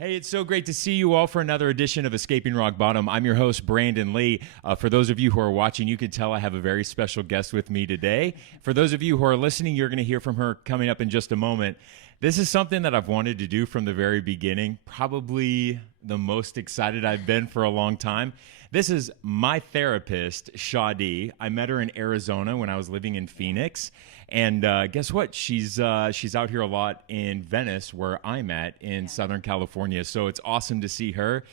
Hey, it's so great to see you all for another edition of Escaping Rock Bottom. I'm your host, Brandon Lee. For those of you who are watching, you can tell I have a very special guest with me today. For those of you who are listening, you're going to hear from her coming up in just a moment. This is something that I've wanted to do from the very beginning, probably the most excited I've been for a long time. This is my therapist, Shadi. I met her in Arizona when I was living in Phoenix. And guess what? She's out here a lot in Venice, where I'm at in Southern California. So it's awesome to see her.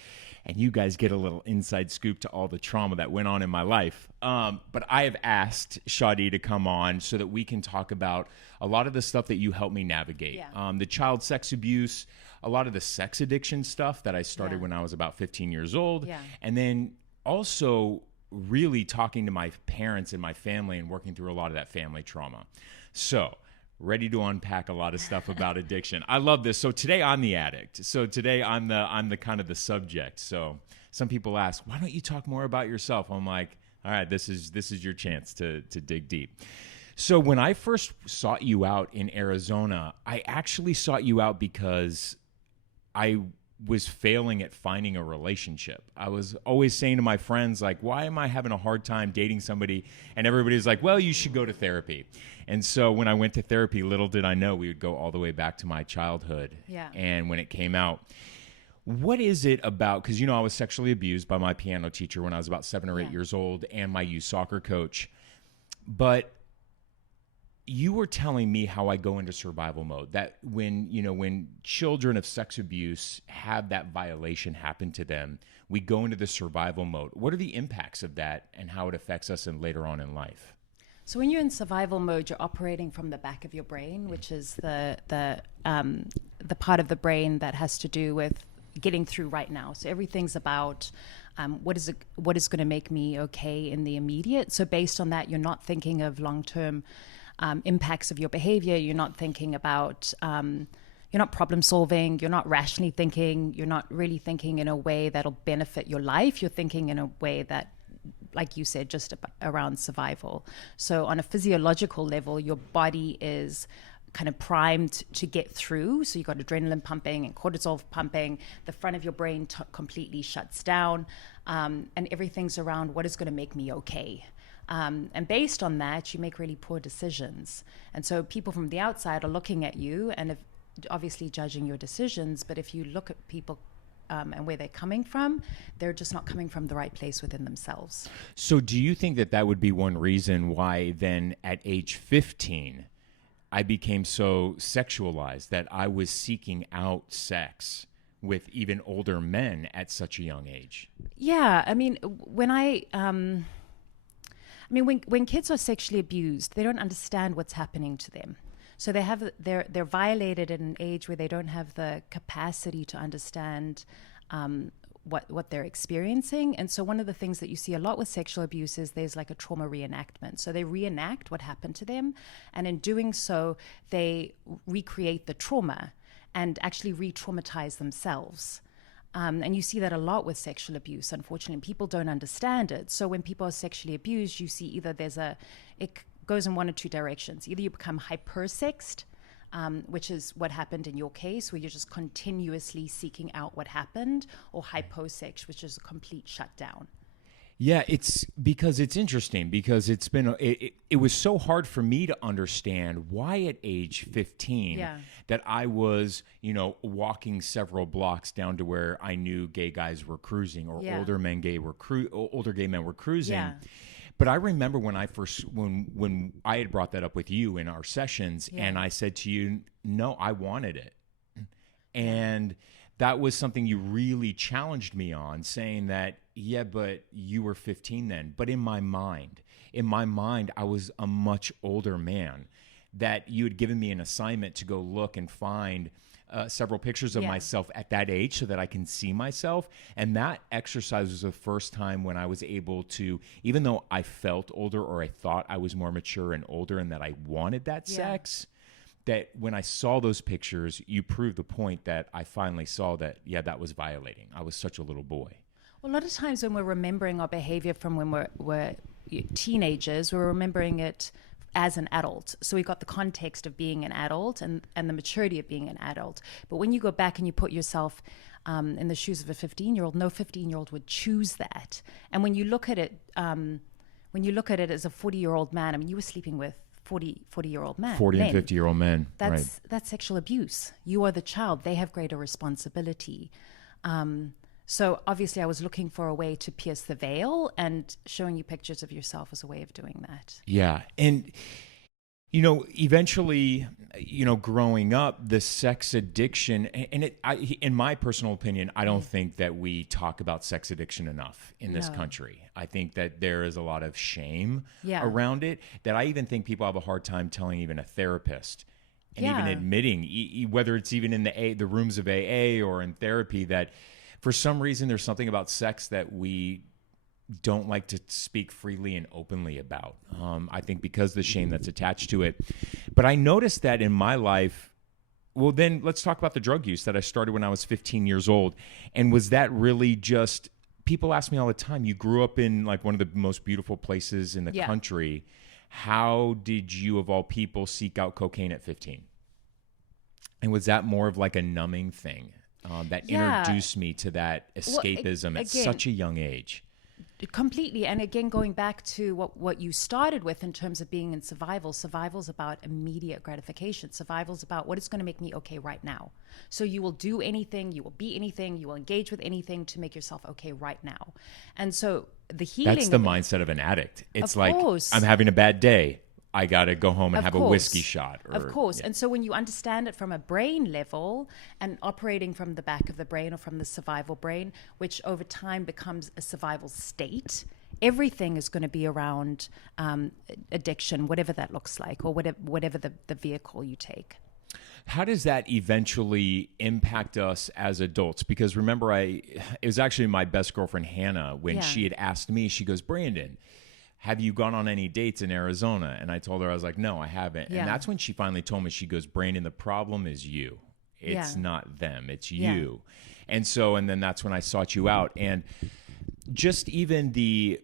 And you guys get a little inside scoop to all the trauma that went on in my life. But I have asked Shadi to come on so that we can talk about a lot of the stuff that you helped me navigate. The child sex abuse, a lot of the sex addiction stuff that I started when I was about 15 years old. And then also really talking to my parents and my family and working through a lot of that family trauma. So ready to unpack a lot of stuff about addiction. I love this. So today I'm the addict. So today I'm the kind of the subject. So some people ask, why don't you talk more about yourself? I'm like, all right, this is your chance to dig deep. So when I first sought you out in Arizona, I actually sought you out because I was failing at finding a relationship. I was always saying to my friends, like, why am I having a hard time dating somebody? And everybody's like, well, you should go to therapy. And so when I went to therapy, little did I know we would go all the way back to my childhood. And when it came out, what is it about, because I was sexually abused by my piano teacher when I was about 7 or 8 years old and my youth soccer coach. But you were telling me how I go into survival mode, that when children of sex abuse have that violation happen to them, we go into the survival mode. What are the impacts of that and how it affects us later on in life? So when you're in survival mode, you're operating from the back of your brain, which is the part of the brain that has to do with getting through right now. So everything's about what is going to make me okay in the immediate. So based on that, you're not thinking of long-term impacts of your behavior. You're not thinking about, you're not problem solving. You're not rationally thinking. You're not really thinking in a way that'll benefit your life. You're thinking in a way that, like you said, just around survival. So on a physiological level, your body is kind of primed to get through. So you've got adrenaline pumping and cortisol pumping. The front of your brain completely shuts down, and everything's around what is going to make me okay. And based on that, you make really poor decisions. And so people from the outside are looking at you and obviously judging your decisions. But if you look at people and where they're coming from, they're just not coming from the right place within themselves. So do you think that would be one reason why then at age 15, I became so sexualized that I was seeking out sex with even older men at such a young age? Yeah. I mean, when kids are sexually abused, they don't understand what's happening to them. So they're violated at an age where they don't have the capacity to understand what they're experiencing. And so one of the things that you see a lot with sexual abuse is there's like a trauma reenactment. So they reenact what happened to them, and in doing so, they recreate the trauma and actually re-traumatize themselves. And you see that a lot with sexual abuse. Unfortunately, people don't understand it. So when people are sexually abused, you see either it goes in one or two directions. Either you become hypersexed, which is what happened in your case, where you're just continuously seeking out what happened, or hyposex, which is a complete shutdown. Yeah, it's interesting because it was so hard for me to understand why at age 15 that I was, walking several blocks down to where I knew gay guys were cruising, or older gay men were cruising. Yeah. But I remember when I had brought that up with you in our sessions, and I said to you, no, I wanted it. And that was something you really challenged me on, saying that, yeah, but you were 15 then. But in my mind, I was a much older man, that you had given me an assignment to go look and find several pictures of myself at that age so that I can see myself. And that exercise was the first time when I was able to, even though I felt older, or I thought I was more mature and older and that I wanted that sex, that when I saw those pictures, you proved the point that I finally saw that, that was violating. I was such a little boy. Well, a lot of times when we're remembering our behavior from when we're teenagers, we're remembering it as an adult. So we've got the context of being an adult and the maturity of being an adult. But when you go back and you put yourself in the shoes of a 15-year-old. No 15-year-old would choose that. And when you look at it, as a 40-year-old man, I mean, you were sleeping with 40-year-old men. 40 and 50-year-old men. That's sexual abuse. You are the child. They have greater responsibility. So obviously I was looking for a way to pierce the veil, and showing you pictures of yourself as a way of doing that. Yeah. And, eventually, growing up, the sex addiction, and in my personal opinion, I don't think that we talk about sex addiction enough in this country. I think that there is a lot of shame around it, that I even think people have a hard time telling even a therapist, and even admitting, whether it's even in the rooms of AA or in therapy, that for some reason there's something about sex that we don't like to speak freely and openly about. I think because of the shame that's attached to it. But I noticed that in my life, well, then let's talk about the drug use that I started when I was 15 years old. And was that really just, people ask me all the time, you grew up in like one of the most beautiful places in the country. How did you, of all people, seek out cocaine at 15? And was that more of like a numbing thing that introduced me to that escapism at such a young age? Completely. And again, going back to what you started with in terms of being in survival's about immediate gratification. Survival's about what is going to make me okay right now. So you will do anything, you will be anything, you will engage with anything to make yourself okay right now. And so the healing... That's the mindset of an addict. It's like, I'm having a bad day, I got to go home and have a whiskey shot. Of course. And so when you understand it from a brain level and operating from the back of the brain or from the survival brain, which over time becomes a survival state, everything is going to be around addiction, whatever that looks like, or whatever the vehicle you take. How does that eventually impact us as adults? Because remember, it was actually my best girlfriend, Hannah, when she had asked me, she goes, Brandon, have you gone on any dates in Arizona? And I told her, I was like, no, I haven't. And that's when she finally told me, she goes, Brandon, the problem is you. It's not them. It's you. And so, and then that's when I sought you out. And just even the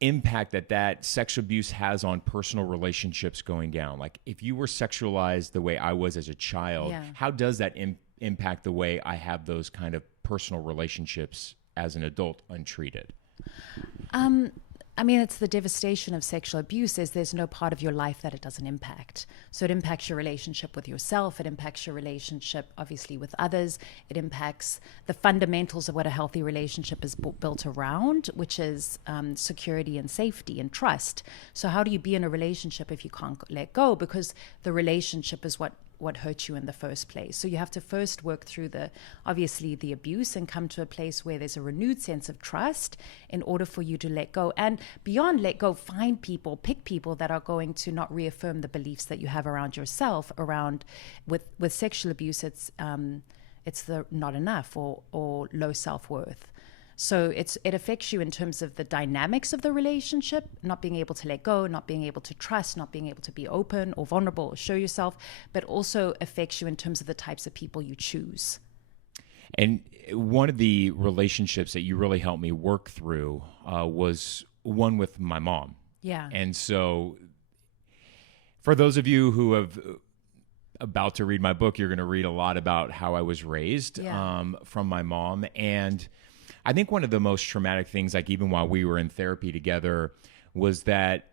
impact that sexual abuse has on personal relationships going down. Like if you were sexualized the way I was as a child, how does that impact the way I have those kind of personal relationships as an adult untreated? I mean, it's the devastation of sexual abuse is there's no part of your life that it doesn't impact. So it impacts your relationship with yourself. It impacts your relationship, obviously, with others. It impacts the fundamentals of what a healthy relationship is built around, which is security and safety and trust. So how do you be in a relationship if you can't let go? Because the relationship is what hurt you in the first place. So you have to first work through the abuse and come to a place where there's a renewed sense of trust in order for you to let go. And beyond let go, pick people that are going to not reaffirm the beliefs that you have around yourself. With sexual abuse, it's the not enough or low self-worth. So it affects you in terms of the dynamics of the relationship, not being able to let go, not being able to trust, not being able to be open or vulnerable or show yourself, but also affects you in terms of the types of people you choose. And one of the relationships that you really helped me work through was one with my mom. Yeah. And so for those of you who have about to read my book, you're going to read a lot about how I was raised from my mom. And I think one of the most traumatic things, like even while we were in therapy together, was that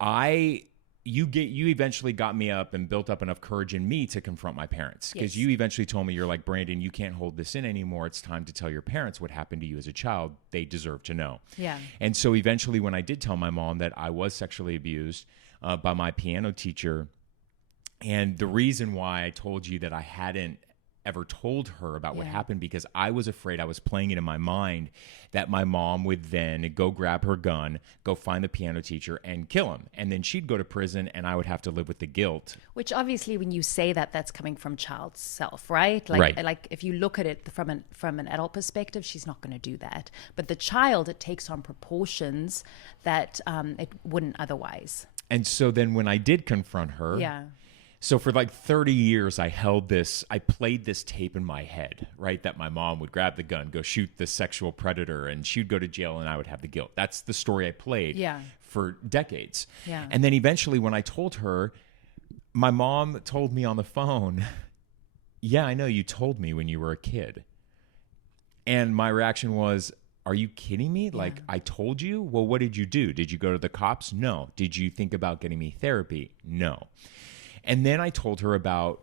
you eventually got me up and built up enough courage in me to confront my parents. Because you eventually told me, you're like, Brandon, you can't hold this in anymore. It's time to tell your parents what happened to you as a child. They deserve to know. Yeah. And so eventually when I did tell my mom that I was sexually abused by my piano teacher, and the reason why I told you that I hadn't ever told her about what happened, because I was afraid, I was playing it in my mind that my mom would then go grab her gun, go find the piano teacher and kill him. And then she'd go to prison and I would have to live with the guilt. Which obviously when you say that, that's coming from child's self, right? Like if you look at it from an adult perspective, she's not going to do that. But the child, it takes on proportions that it wouldn't otherwise. And so then when I did confront her, so for like 30 years, I played this tape in my head, right? That my mom would grab the gun, go shoot the sexual predator, and she'd go to jail and I would have the guilt. That's the story I played for decades. Yeah. And then eventually when I told her, my mom told me on the phone, yeah, I know you told me when you were a kid. And my reaction was, are you kidding me? Like, I told you? Well, what did you do? Did you go to the cops? No. Did you think about getting me therapy? No. And then I told her about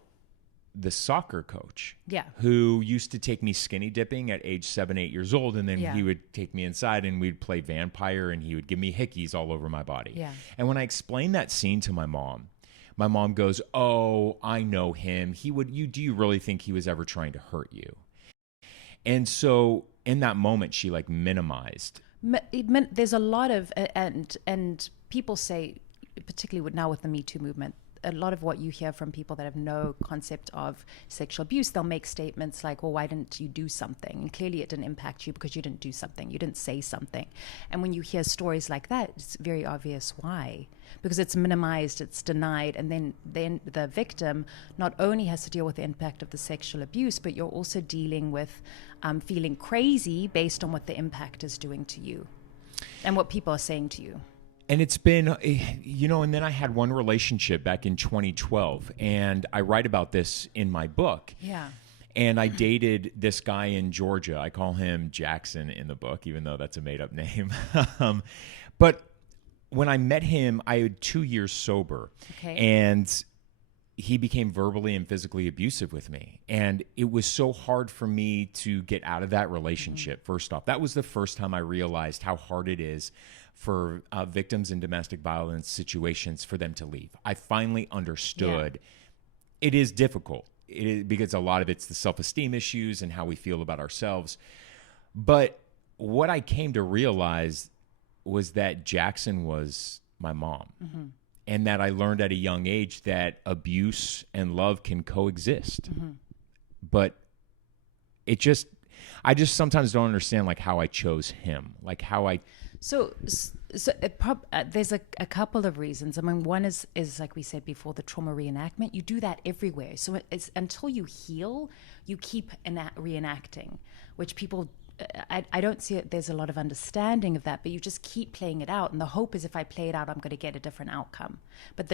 the soccer coach who used to take me skinny dipping at age 7, 8 years old. And then he would take me inside and we'd play vampire and he would give me hickeys all over my body. Yeah. And when I explained that scene to my mom goes, oh, I know him. Do you really think he was ever trying to hurt you? And so in that moment, she like minimized. There's a lot of, and people say, particularly now with the Me Too movement, a lot of what you hear from people that have no concept of sexual abuse, they'll make statements like, well, why didn't you do something? And clearly it didn't impact you because you didn't do something. You didn't say something. And when you hear stories like that, it's very obvious why. Because it's minimized, it's denied, and then the victim not only has to deal with the impact of the sexual abuse, but you're also dealing with feeling crazy based on what the impact is doing to you and what people are saying to you. And it's been, and then I had one relationship back in 2012, and I write about this in my book. Yeah. And I dated this guy in Georgia. I call him Jackson in the book, even though that's a made-up name. But when I met him, I had 2 years sober. Okay. And he became verbally and physically abusive with me. And it was so hard for me to get out of that relationship, first off. That was the first time I realized how hard it is for victims in domestic violence situations for them to leave. I finally understood it is difficult because a lot of it's the self-esteem issues and how we feel about ourselves. But what I came to realize was that Jackson was my mom. Mm-hmm. And that I learned at a young age that abuse and love can coexist. Mm-hmm. But I just sometimes don't understand like how I chose him, like how I. So there's a couple of reasons. I mean, one is like we said before, the trauma reenactment. You do that everywhere. So it's until you heal, you keep reenacting, which people. I don't see it. There's a lot of understanding of that, but you just keep playing it out. And the hope is if I play it out, I'm going to get a different outcome. But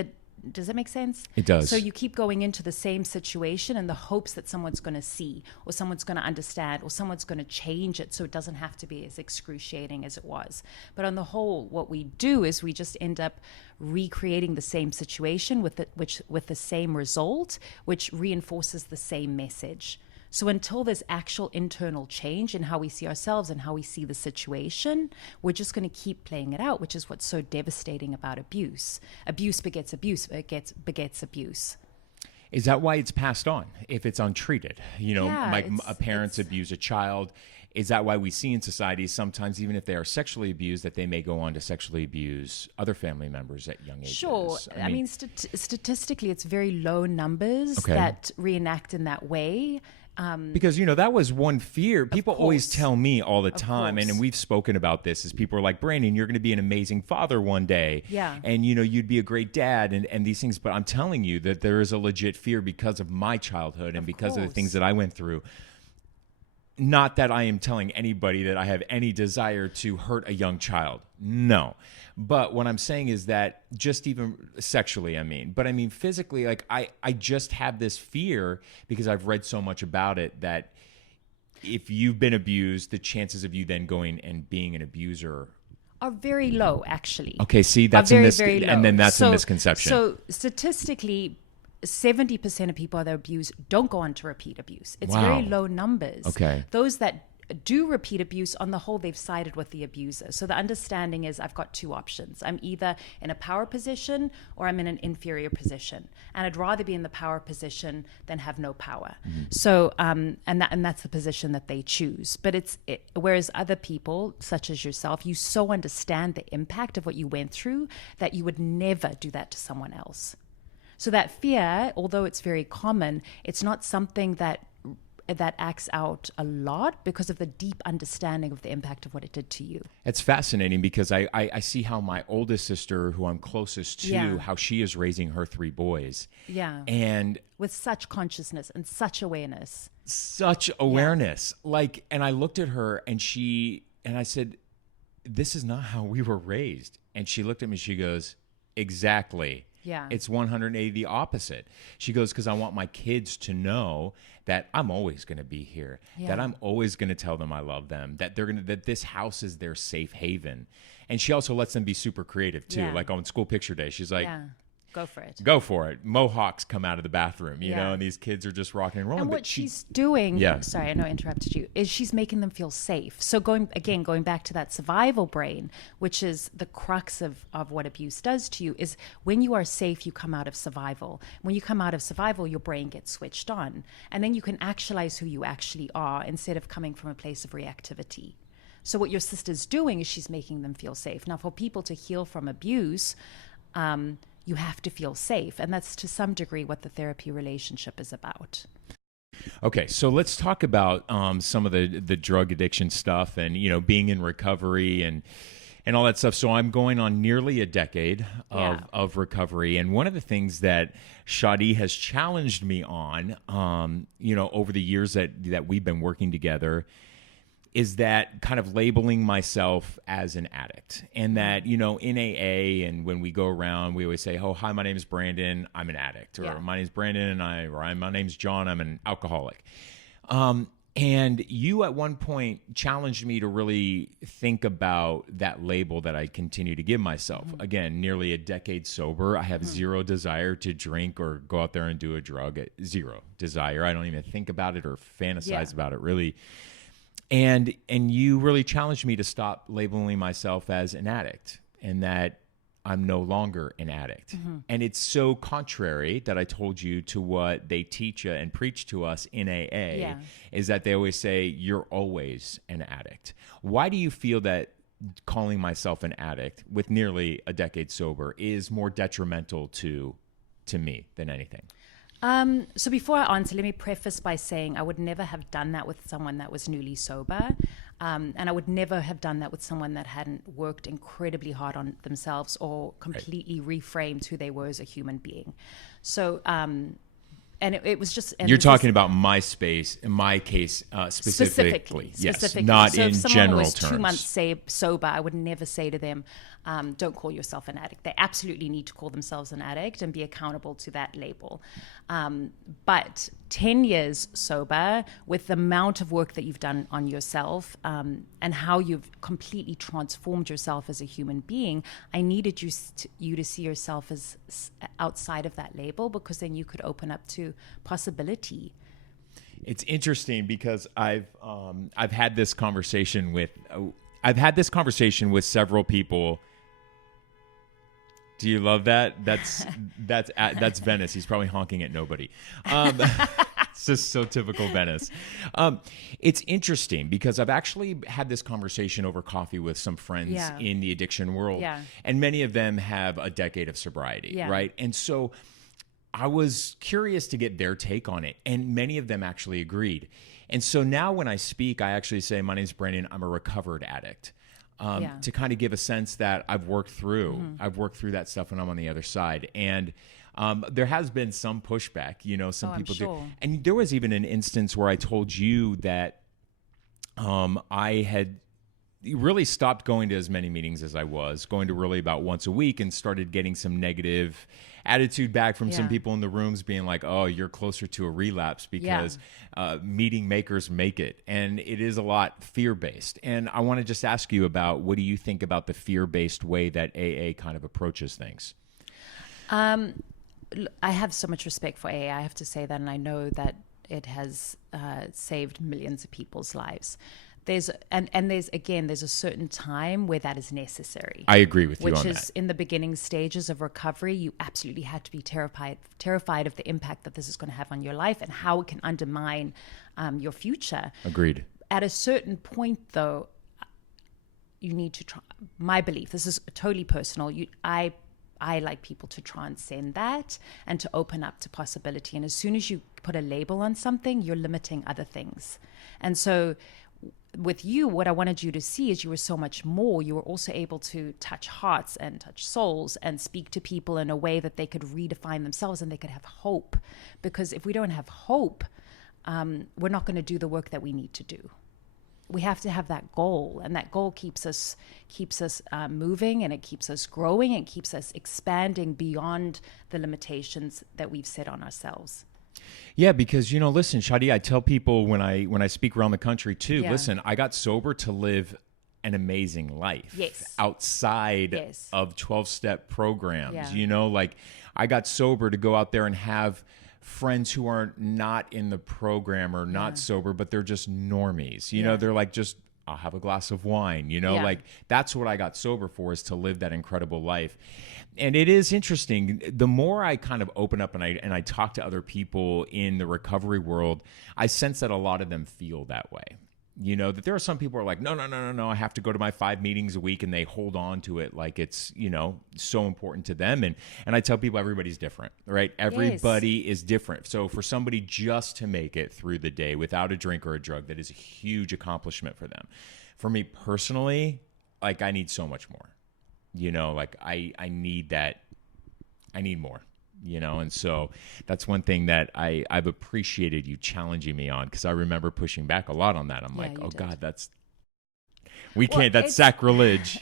does that make sense? It does. So you keep going into the same situation in the hopes that someone's going to see or someone's going to understand or someone's going to change it so it doesn't have to be as excruciating as it was. But on the whole, what we do is we just end up recreating the same situation with the same result, which reinforces the same message. So until there's actual internal change in how we see ourselves and how we see the situation, we're just going to keep playing it out, which is what's so devastating about abuse. Abuse begets abuse, begets abuse. Is that why it's passed on if it's untreated? Parents abuse a child. Is that why we see in society sometimes, even if they are sexually abused, that they may go on to sexually abuse other family members at young ages? Sure. I mean statistically, it's very low numbers that reenact in that way. Because, that was one fear. People always tell me all the time, and we've spoken about this, is people are like, Brandon, you're going to be an amazing father one day. Yeah. And, you'd be a great dad and these things. But I'm telling you that there is a legit fear because of my childhood and because of the things that I went through. Not that I am telling anybody that I have any desire to hurt a young child. No. But what I'm saying is that just even sexually, but physically, like I just have this fear because I've read so much about it that if you've been abused, the chances of you then going and being an abuser are very low, actually. Okay, see, that's very low. And then that's a misconception. So statistically, 70% of people that abuse don't go on to repeat abuse. It's very low numbers. Okay. Those that do repeat abuse, on the whole, they've sided with the abuser. So the understanding is I've got two options. I'm either in a power position or I'm in an inferior position. And I'd rather be in the power position than have no power. Mm-hmm. So, and that's the position that they choose. But whereas other people, such as yourself, you so understand the impact of what you went through that you would never do that to someone else. So that fear, although it's very common, it's not something that acts out a lot because of the deep understanding of the impact of what it did to you. It's fascinating because I see how my oldest sister, who I'm closest to, how she is raising her 3 boys. Yeah. And with such consciousness and such awareness. Like, and I looked at her and I said, this is not how we were raised. And she looked at me, she goes, exactly. Yeah. It's 180 the opposite. She goes, because I want my kids to know that I'm always going to be here, that Yeah. I'm always going to tell them I love them, that that this house is their safe haven. And she also lets them be super creative too. Yeah. Like on school picture day, she's like, Yeah. Go for it. go for it. Mohawks come out of the bathroom, you Yeah. know, and these kids are just rocking and rolling. And but what she's doing, Yeah. sorry, I know I interrupted you, is she's making them feel safe. So going back to that survival brain, which is the crux of what abuse does to you, is when you are safe, you come out of survival. When you come out of survival, your brain gets switched on. And then you can actualize who you actually are instead of coming from a place of reactivity. So what your sister's doing is she's making them feel safe. Now, for people to heal from abuse, you have to feel safe. And that's to some degree what the therapy relationship is about. Okay, so let's talk about some of the drug addiction stuff and, you know, being in recovery and all that stuff. So I'm going on nearly a decade of recovery. And one of the things that Shadi has challenged me on, you know, over the years that we've been working together is that kind of labeling myself as an addict. And that, you know, in AA and when we go around, we always say, oh, hi, my name is Brandon, I'm an addict. Or Yeah. my name's Brandon, my name's John, I'm an alcoholic. And you at one point challenged me to really think about that label that I continue to give myself. Again, nearly a decade sober. I have zero desire to drink or go out there and do a drug. Zero desire. I don't even think about it or fantasize about it, really. And you really challenged me to stop labeling myself as an addict and that I'm no longer an addict. And it's so contrary that I told you to what they teach and preach to us in AA, is that they always say, you're always an addict. Why do you feel that calling myself an addict with nearly a decade sober is more detrimental to me than anything? So before I answer, let me preface by saying I would never have done that with someone that was newly sober. And I would never have done that with someone that hadn't worked incredibly hard on themselves or completely reframed who they were as a human being. So, and it was just... And you're talking about my space, in my case, specifically. Yes, not so in if someone general was terms. 2 months sober, I would never say to them, don't call yourself an addict. They absolutely need to call themselves an addict and be accountable to that label. But 10 years sober, with the amount of work that you've done on yourself and how you've completely transformed yourself as a human being, I needed you to see yourself as outside of that label, because then you could open up to possibility. It's interesting because I've had this conversation with several people. Do you love that? That's Venice. He's probably honking at nobody. It's just so typical Venice. It's interesting because I've actually had this conversation over coffee with some friends in the addiction world, and many of them have a decade of sobriety, right? And so I was curious to get their take on it, and many of them actually agreed. And so now when I speak, I actually say, my name's Brandon, I'm a recovered addict. To kind of give a sense that I've worked through that stuff and I'm on the other side. And there has been some pushback, you know, some people do. And there was even an instance where I told you that I had really stopped going to as many meetings as I was, going to really about once a week, and started getting some negative attitude back from some people in the rooms being like, oh, you're closer to a relapse because meeting makers make it. And it is a lot fear-based. And I want to just ask you about, what do you think about the fear-based way that AA kind of approaches things? I have so much respect for AA. I have to say that, and I know that it has saved millions of people's lives. There's a certain time where that is necessary. I agree with you on that. Which is in the beginning stages of recovery. You absolutely have to be terrified of the impact that this is going to have on your life and how it can undermine your future. Agreed. At a certain point, though, you need to try. My belief, this is totally personal. I like people to transcend that and to open up to possibility. And as soon as you put a label on something, you're limiting other things. And so with you, what I wanted you to see is you were so much more. You were also able to touch hearts and touch souls and speak to people in a way that they could redefine themselves and they could have hope. Because if we don't have hope, we're not going to do the work that we need to do. we have to have that goal, and that goal keeps us moving, and it keeps us growing, and keeps us expanding beyond the limitations that we've set on ourselves. Yeah, because listen, Shadi, I tell people when I speak around the country too. Yeah. Listen, I got sober to live an amazing life outside of 12-step programs. Like I got sober to go out there and have friends who are not in the program or not sober, but they're just normies. They're like, just I'll have a glass of wine, like that's what I got sober for, is to live that incredible life. And it is interesting. The more I kind of open up and I talk to other people in the recovery world, I sense that a lot of them feel that way. That there are some people who are like, no, I have to go to my 5 meetings a week, and they hold on to it like it's, so important to them. And I tell people everybody's different, right? Everybody is different. So for somebody just to make it through the day without a drink or a drug, that is a huge accomplishment for them. For me personally, like I need so much more, like I need that. I need more. And so that's one thing that I've appreciated you challenging me on, because I remember pushing back a lot on that. I'm like, oh God, that's sacrilege,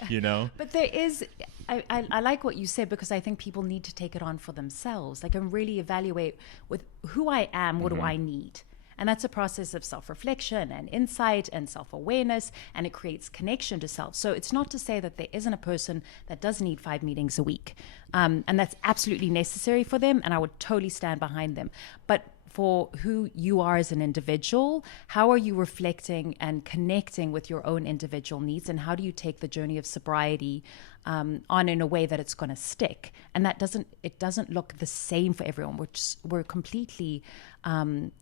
But there is, I like what you said, because I think people need to take it on for themselves, like, and really evaluate with who I am, what do I need? And that's a process of self-reflection and insight and self-awareness, and it creates connection to self. So it's not to say that there isn't a person that does need 5 meetings a week. And that's absolutely necessary for them, and I would totally stand behind them. But for who you are as an individual, how are you reflecting and connecting with your own individual needs, and how do you take the journey of sobriety on in a way that it's going to stick? And it doesn't look the same for everyone. We're completely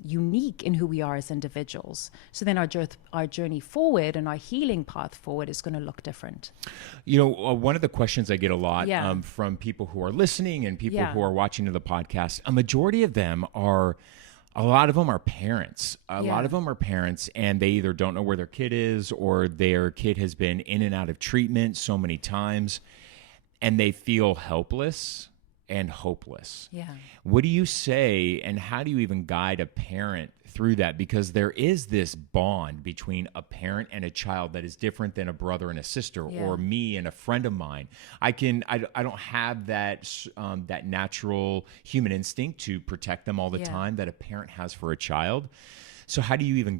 unique in who we are as individuals. So then our journey forward and our healing path forward is going to look different. One of the questions I get a lot from people who are listening and people who are watching the podcast, a majority of them are. A lot of them are parents. A lot of them are parents, and they either don't know where their kid is, or their kid has been in and out of treatment so many times, and they feel helpless and hopeless. Yeah. What do you say, and how do you even guide a parent through that? Because there is this bond between a parent and a child that is different than a brother and a sister, or me and a friend of mine. I don't have that that natural human instinct to protect them all the time that a parent has for a child. So how do you even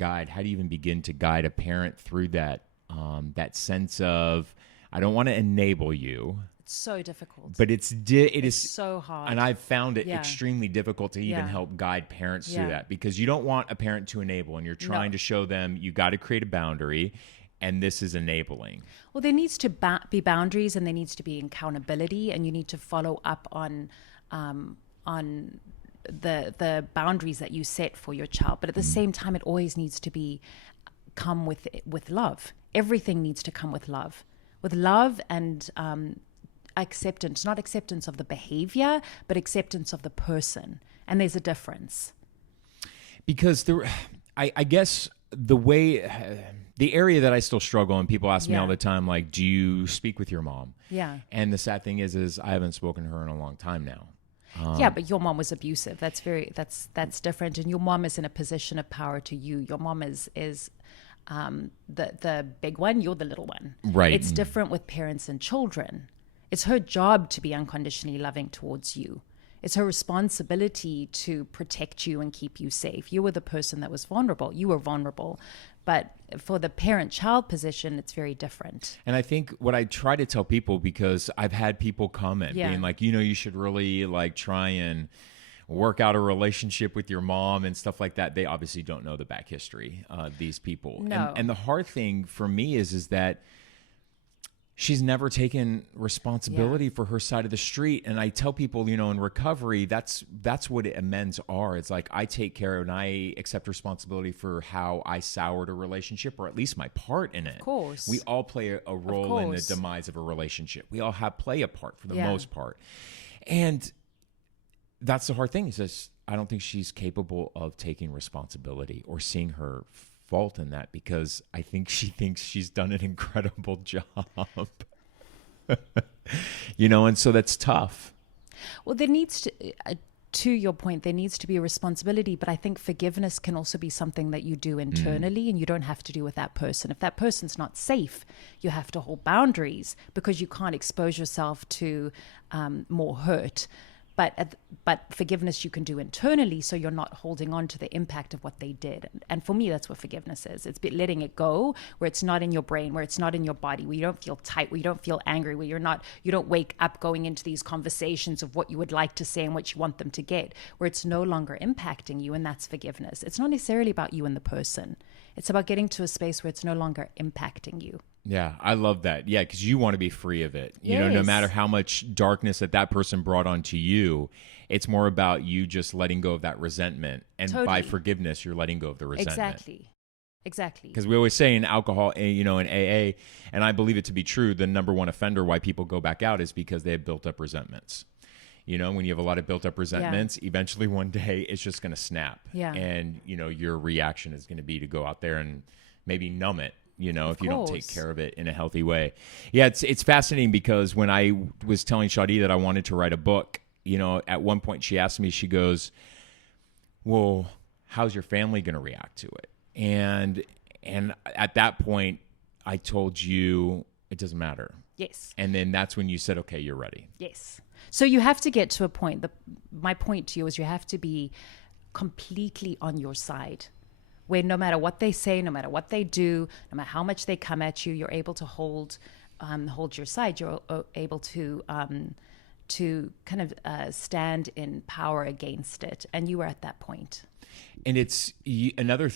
begin to guide a parent through that that sense of, I don't want to enable you. So difficult, but it is so hard, and I've found it extremely difficult to even help guide parents through that, because you don't want a parent to enable, and you're trying to show them you got to create a boundary, and this is enabling. Well, there needs to be boundaries, and there needs to be accountability, and you need to follow up on the boundaries that you set for your child. But at the same time, it always needs to come with love. Everything needs to come with love and acceptance, not acceptance of the behavior, but acceptance of the person. And there's a difference. Because I guess the area that I still struggle, and people ask me all the time, like, do you speak with your mom? Yeah. And the sad thing is I haven't spoken to her in a long time now. But your mom was abusive. That's different. And your mom is in a position of power to you. Your mom is the big one. You're the little one. Right. It's different with parents and children. It's her job to be unconditionally loving towards you. It's her responsibility to protect you and keep you safe. You were the person that was vulnerable. You were vulnerable. But for the parent-child position, it's very different. And I think what I try to tell people, because I've had people comment being like, you should really like try and work out a relationship with your mom and stuff like that. They obviously don't know the back history, these people. No. And the hard thing for me is that she's never taken responsibility for her side of the street. And I tell people, in recovery, that's what amends are. It's like, I take care and I accept responsibility for how I soured a relationship, or at least my part in it. Of course. We all play a role in the demise of a relationship. We all play a part for the most part. And that's the hard thing. He says, I don't think she's capable of taking responsibility or seeing her fault in that, because I think she thinks she's done an incredible job. And so that's tough. Well, there needs to to your point, there needs to be a responsibility, but I think forgiveness can also be something that you do internally, and you don't have to do with that person. If that person's not safe, you have to hold boundaries because you can't expose yourself to more hurt. But forgiveness you can do internally, so you're not holding on to the impact of what they did. And for me, that's what forgiveness is. It's letting it go, where it's not in your brain, where it's not in your body, where you don't feel tight, where you don't feel angry, where you don't wake up going into these conversations of what you would like to say and what you want them to get, where it's no longer impacting you, and that's forgiveness. It's not necessarily about you and the person. It's about getting to a space where it's no longer impacting you. Yeah, I love that. Yeah, because you want to be free of it. You know, no matter how much darkness that person brought onto you, it's more about you just letting go of that resentment. And by forgiveness, you're letting go of the resentment. Exactly. Because we always say in alcohol, you know, in AA, and I believe it to be true, the number one offender why people go back out is because they have built up resentments. You know, when you have a lot of built up resentments, eventually one day it's just going to snap. Yeah. And, you know, your reaction is going to be to go out there and maybe numb it. You know, if you don't take care of it in a healthy way. Yeah, it's fascinating because when I was telling Shadi that I wanted to write a book, you know, at one point she asked me, she goes, well, how's your family going to react to it? And at that point, I told you it doesn't matter. Yes. And then that's when you said, okay, you're ready. Yes. So you have to get to a point. My point to you is you have to be completely on your side, where no matter what they say, no matter what they do, no matter how much they come at you, you're able to hold your side. You're able to kind of stand in power against it. And you were at that point. And it's another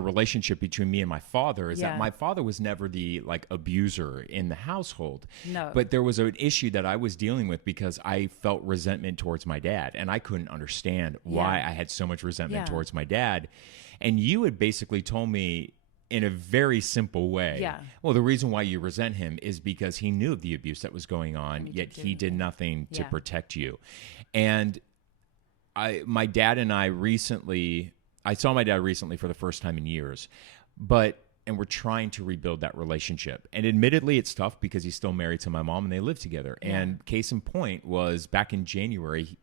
relationship between me and my father is that my father was never the like abuser in the household. No. But there was an issue that I was dealing with because I felt resentment towards my dad, and I couldn't understand why I had so much resentment towards my dad. And you had basically told me in a very simple way, well, the reason why you resent him is because he knew of the abuse that was going on, yet he did nothing to protect you. And my dad and I saw my dad recently for the first time in years, and we're trying to rebuild that relationship. And admittedly, it's tough because he's still married to my mom and they live together. Yeah. And case in point was back in January,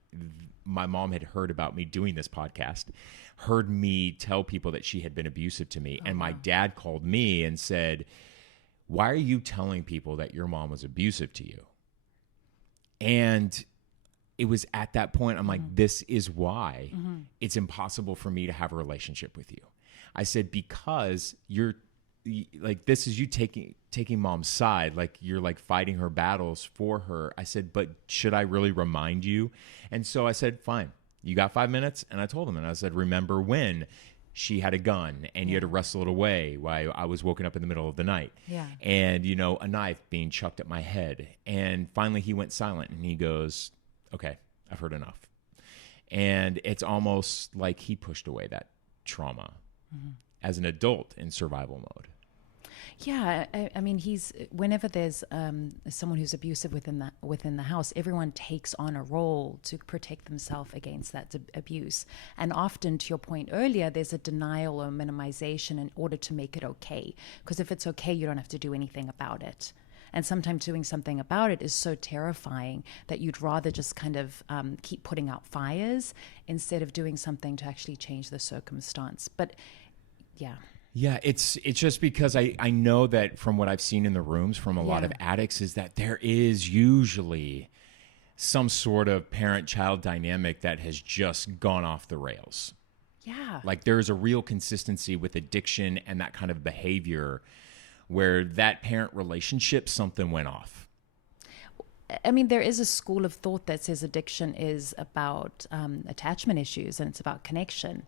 my mom had heard about me doing this podcast, heard me tell people that she had been abusive to me. And my dad called me and said, why are you telling people that your mom was abusive to you? And it was at that point, I'm like, this is why it's impossible for me to have a relationship with you. I said, because you're like, this is you taking mom's side. Like you're like fighting her battles for her. I said, but should I really remind you? And so I said, fine, you got 5 minutes. And I told him, and I said, remember when she had a gun and you had to wrestle it away while I was woken up in the middle of the night. Yeah. And, you know, a knife being chucked at my head. And finally he went silent and he goes, okay, I've heard enough. And it's almost like he pushed away that trauma as an adult in survival mode. Yeah, I mean, whenever there's someone who's abusive within the house, everyone takes on a role to protect themselves against that abuse. And often, to your point earlier, there's a denial or minimization in order to make it okay. Because if it's okay, you don't have to do anything about it. And sometimes doing something about it is so terrifying that you'd rather just kind of keep putting out fires instead of doing something to actually change the circumstance. But yeah. Yeah, it's just because I know that from what I've seen in the rooms from a lot of addicts is that there is usually some sort of parent-child dynamic that has just gone off the rails. Yeah. Like there's a real consistency with addiction and that kind of behavior where that parent relationship, something went off. I mean, there is a school of thought that says addiction is about attachment issues and it's about connection.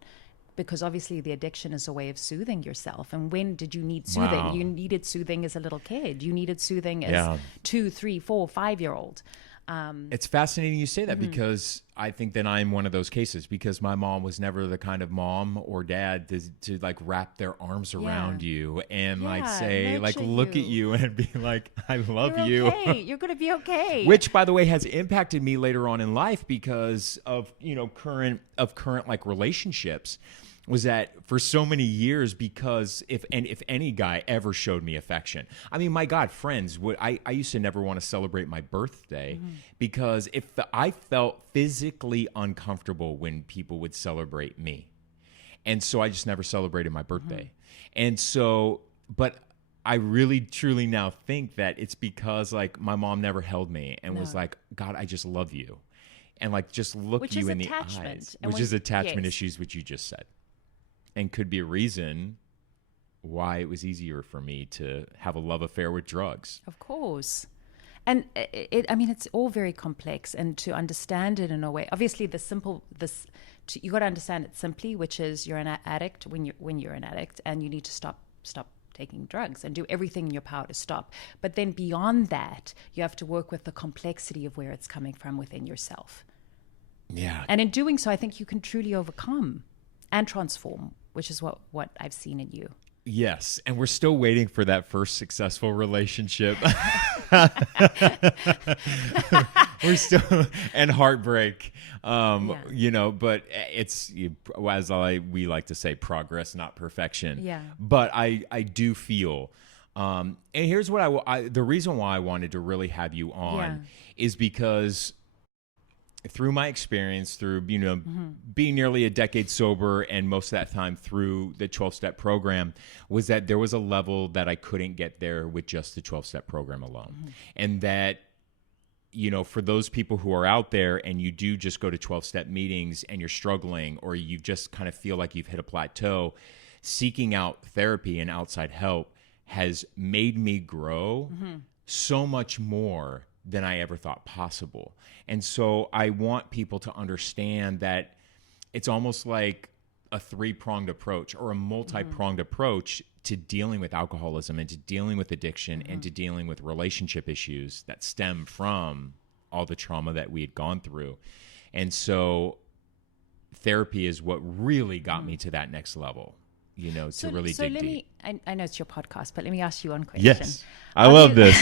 Because obviously the addiction is a way of soothing yourself. And when did you need soothing? Wow. You needed soothing as a little kid. You needed soothing as 2, 3, 4, 5-year-old. It's fascinating you say that because I think that I'm one of those cases because my mom was never the kind of mom or dad to like wrap their arms around you and like say like look at you and be like I love you. Okay. You're going to be okay. Which by the way has impacted me later on in life because of current like relationships was that for so many years, because if any guy ever showed me affection, I mean, my God, friends, I used to never want to celebrate my birthday because I felt physically uncomfortable when people would celebrate me. And so I just never celebrated my birthday. And so, but I really truly now think that it's because like my mom never held me and was like, God, I just love you. And like just look you in the eyes, which is attachment issues, which you just said. And could be a reason why it was easier for me to have a love affair with drugs. Of course. And I mean, it's all very complex, and to understand it in a way, obviously you got to understand it simply, which is you're an addict when you're an addict, and you need to stop taking drugs and do everything in your power to stop. But then beyond that, you have to work with the complexity of where it's coming from within yourself. Yeah. And in doing so, I think you can truly overcome and transform, which is what I've seen in you. Yes, and we're still waiting for that first successful relationship. We're still and heartbreak, you know. But it's, as we like to say, progress, not perfection. Yeah. But I do feel, and here's what the reason why I wanted to really have you on is because through my experience, through, you know, being nearly a decade sober and most of that time through the 12-step program, was that there was a level that I couldn't get there with just the 12-step program alone. And that, you know, for those people who are out there and you do just go to 12-step meetings and you're struggling, or you just kind of feel like you've hit a plateau, seeking out therapy and outside help has made me grow so much more than I ever thought possible. And so I want people to understand that it's almost like a three-pronged approach or a multi-pronged approach to dealing with alcoholism and to dealing with addiction and to dealing with relationship issues that stem from all the trauma that we had gone through. And so therapy is what really got me to that next level, you know, to really dig deep. I know it's your podcast, but let me ask you one question. Yes, I love this.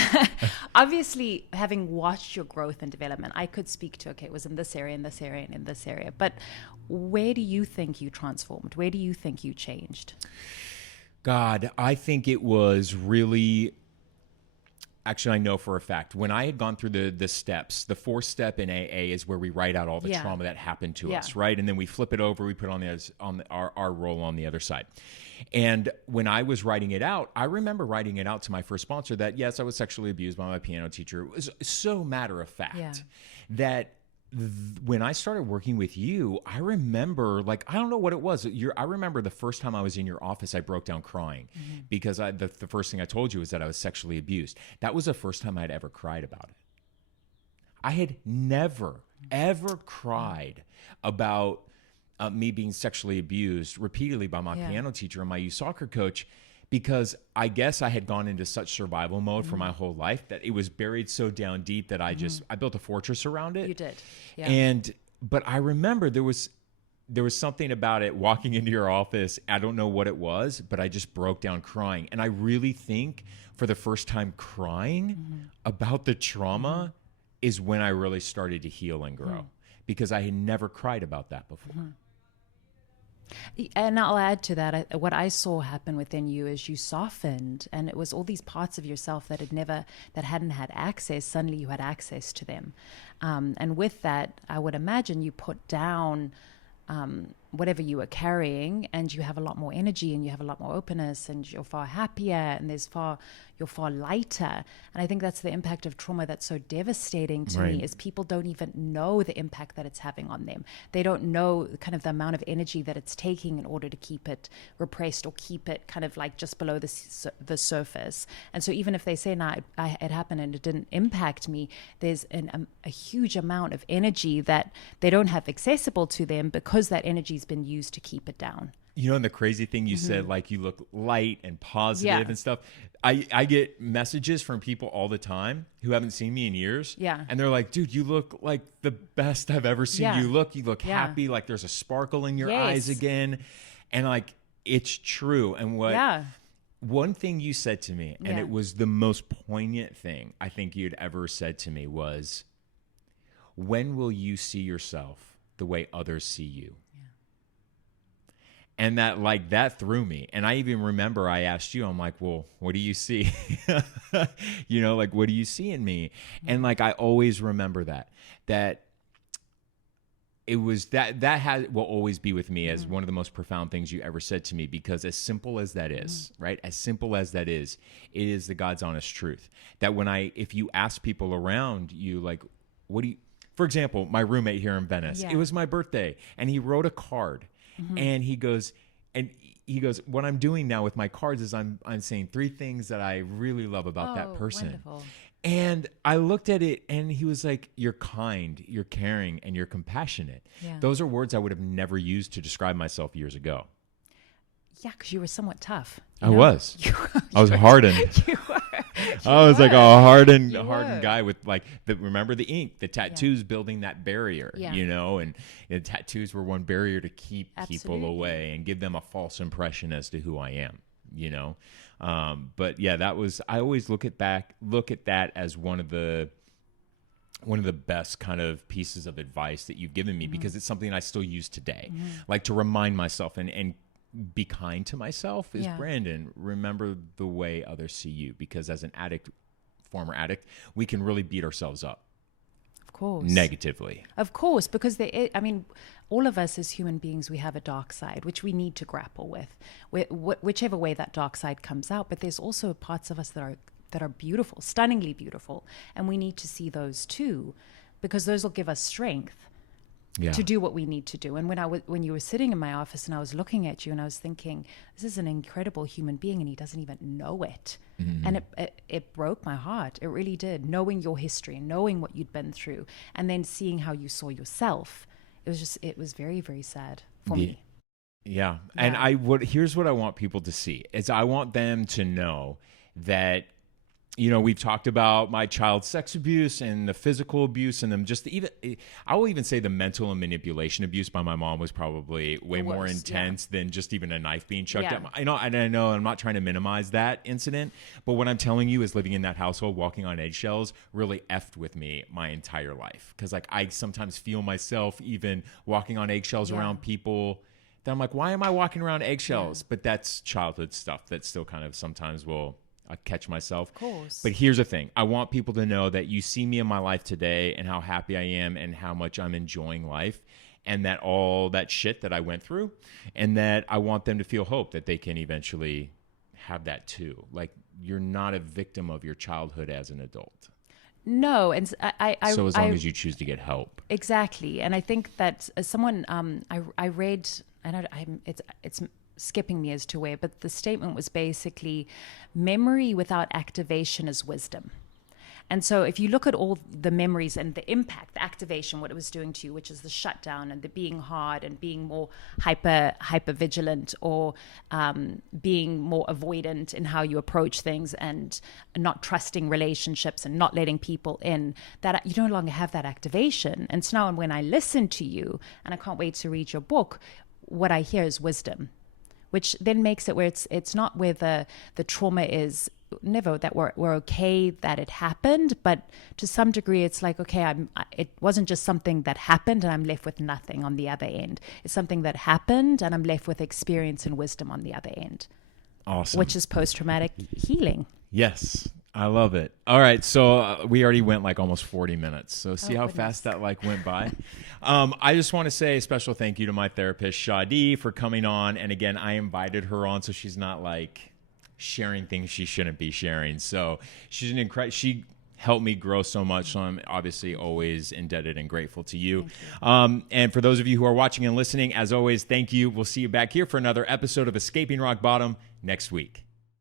Obviously, having watched your growth and development, I could speak to, okay, it was in this area, in this area, and in this area. But where do you think you transformed? Where do you think you changed? God, I think it was really... Actually, I know for a fact, when I had gone through the steps, the 4th step in AA is where we write out all the trauma that happened to us, right? And then we flip it over, we put on our role on the other side. And when I was writing it out, I remember writing it out to my first sponsor that, yes, I was sexually abused by my piano teacher. It was so matter of fact that when I started working with you, I remember, like, I don't know what it was. I remember the first time I was in your office, I broke down crying because the first thing I told you was that I was sexually abused. That was the first time I'd ever cried about it. I had never, ever cried about me being sexually abused repeatedly by my piano teacher and my youth soccer coach, because I guess I had gone into such survival mode for my whole life that it was buried so down deep that I built a fortress around it. You did. But I remember there was something about it walking into your office. I don't know what it was, but I just broke down crying. And I really think for the first time crying about the trauma is when I really started to heal and grow, because I had never cried about that before. And I'll add to that, what I saw happen within you is you softened, and it was all these parts of yourself that hadn't had access. Suddenly you had access to them. And with that, I would imagine you put down whatever you were carrying, and you have a lot more energy, and you have a lot more openness, and you're far happier, and you're far lighter. And I think that's the impact of trauma that's so devastating to me, is people don't even know the impact that it's having on them. They don't know kind of the amount of energy that it's taking in order to keep it repressed or keep it kind of like just below the surface. And so even if they say, no, it happened and it didn't impact me, there's a huge amount of energy that they don't have accessible to them because that energy's been used to keep it down. You know, and the crazy thing you said, like you look light and positive and stuff. I get messages from people all the time who haven't seen me in years. Yeah. And they're like, dude, you look like the best I've ever seen you look. You look happy, like there's a sparkle in your eyes again. And like, it's true. And one thing you said to me, and it was the most poignant thing I think you'd ever said to me, was, when will you see yourself the way others see you? And that threw me. And I even remember I asked you, I'm like, well, what do you see? Like, what do you see in me? And like, I always remember that it was that will always be with me as one of the most profound things you ever said to me, because as simple as that is, right? As simple as that is, it is the God's honest truth that if you ask people around you, like, for example, my roommate here in Venice, it was my birthday and he wrote a card and he goes, what I'm doing now with my cards is I'm saying 3 things that I really love about that person. Wonderful. And I looked at it and he was like, you're kind, you're caring, and you're compassionate. Yeah. Those are words I would have never used to describe myself years ago. Yeah, because you were somewhat tough. I was. I was hardened. You were. I was like a hardened were. guy with like remember the ink, the tattoos building that barrier, Yeah. and the tattoos were one barrier to keep people Absolutely. away and give them a false impression as to who I am, But yeah, I always look at that as one of the best kind of pieces of advice that you've given me, because it's something I still use today, like to remind myself and be kind to myself is, Brandon, remember the way others see you, because as an former addict, we can really beat ourselves up. Of course. Negatively. Of course, because all of us as human beings, we have a dark side, which we need to grapple with, whichever way that dark side comes out. But there's also parts of us that are beautiful, stunningly beautiful, and we need to see those too, because those will give us strength to do what we need to do. And when you were sitting in my office and I was looking at you and I was thinking, this is an incredible human being and he doesn't even know it. And it broke my heart. It really did. Knowing your history, knowing what you'd been through, and then seeing how you saw yourself. It was very, very sad for me. Yeah. And here's what I want people to see is I want them to know that, we've talked about my child sex abuse and the physical abuse, and I will even say the mental and manipulation abuse by my mom was probably way more intense than just even a knife being chucked at me. I know I'm not trying to minimize that incident, but what I'm telling you is living in that household, walking on eggshells, really effed with me my entire life. Because like I sometimes feel myself even walking on eggshells around people that I'm like, why am I walking around eggshells? But that's childhood stuff that still kind of sometimes will catch myself. Of course. But here's the thing. I want people to know that you see me in my life today and how happy I am and how much I'm enjoying life, and that all that shit that I went through, and that I want them to feel hope that they can eventually have that too. Like, you're not a victim of your childhood as an adult. No, and so as long as you choose to get help. Exactly. And I think that as someone, I read, I know it's skipping me as to where, but the statement was basically, memory without activation is wisdom. And so if you look at all the memories and the impact, the activation, what it was doing to you, which is the shutdown and the being hard and being more hyper vigilant, or being more avoidant in how you approach things and not trusting relationships and not letting people in, that you no longer have that activation. And so now when I listen to you, and I can't wait to read your book, what I hear is wisdom, which then makes it where it's not where the trauma is never that we're okay that it happened, but to some degree it's like, okay, it wasn't just something that happened and I'm left with nothing on the other end. It's something that happened and I'm left with experience and wisdom on the other end. Awesome. Which is post-traumatic healing. Yes. I love it. All right. So we already went like almost 40 minutes. So see how fast that like went by. I just want to say a special thank you to my therapist, Shadi, for coming on. And again, I invited her on so she's not like sharing things she shouldn't be sharing. So she's she helped me grow so much. So I'm obviously always indebted and grateful to you. And for those of you who are watching and listening, as always, thank you. We'll see you back here for another episode of Escaping Rock Bottom next week.